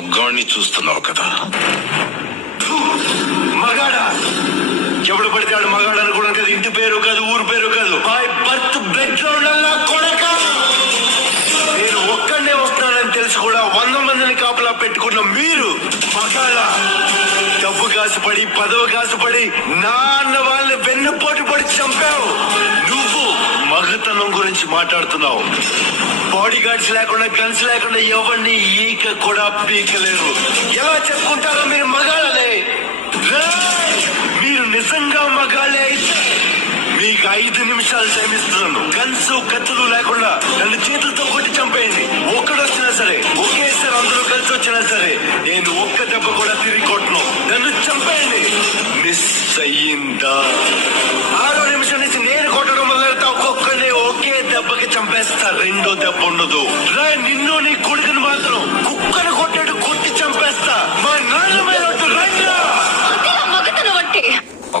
మగ్గాన్ని చూస్తున్నావు కదా. మగాడా ఎవడు పడితే మగాడు అనుకోవడం కదా. ఇంటి పేరు కాదు, ఊరు పేరు కాదు, మై బర్త్ బ్యాక్గ్రౌండ్ అలా కొడక. నేను ఒక్కడే వస్తానని తెలిసి కూడా 100 మందిని కాపలా పెట్టుకున్న మీరు మగాడా డబ్బు కాసుపడి, పదవి కాసుపడి నాన్న వాళ్ళని వెన్నుపోటు పడి చంపావు. నువ్వు మగతనం గురించి మాట్లాడుతున్నావు. బాడీ గార్డ్స్ లేకుండా, గన్స్ లేకుండా ఎవరిని ఈక కూడా పీకలేరు. ఎలా చెప్పుకుంటారో మీరు మగాళ్ళనే. మీరు నిజంగా మగాళ్ళే అయితే మీకు 5 నిమిషాలు టైం ఇస్తున్నాను. గన్స్ కత్తులు లేకుండా నన్ను చేతులతో కొట్టి చంపేయండి. ఒక్కడొచ్చినా సరే, ఒకేసారి అందరూ కలిసి వచ్చినా సరే, నేను ఒక్క దెబ్బ కూడా తిరిగి కొట్టను. నన్ను చంపేయండి. మిస్ అయ్యిందా? 6వ నిమిషం నుంచి నేను కొట్టడం మొదలెడతా. ఒక్కొక్కరిని ఒకే దెబ్బకి చంపేస్తా. రెండో దెబ్బ ఉండదు. నిన్ను నీ కొడుకుని మాత్రం కుక్కను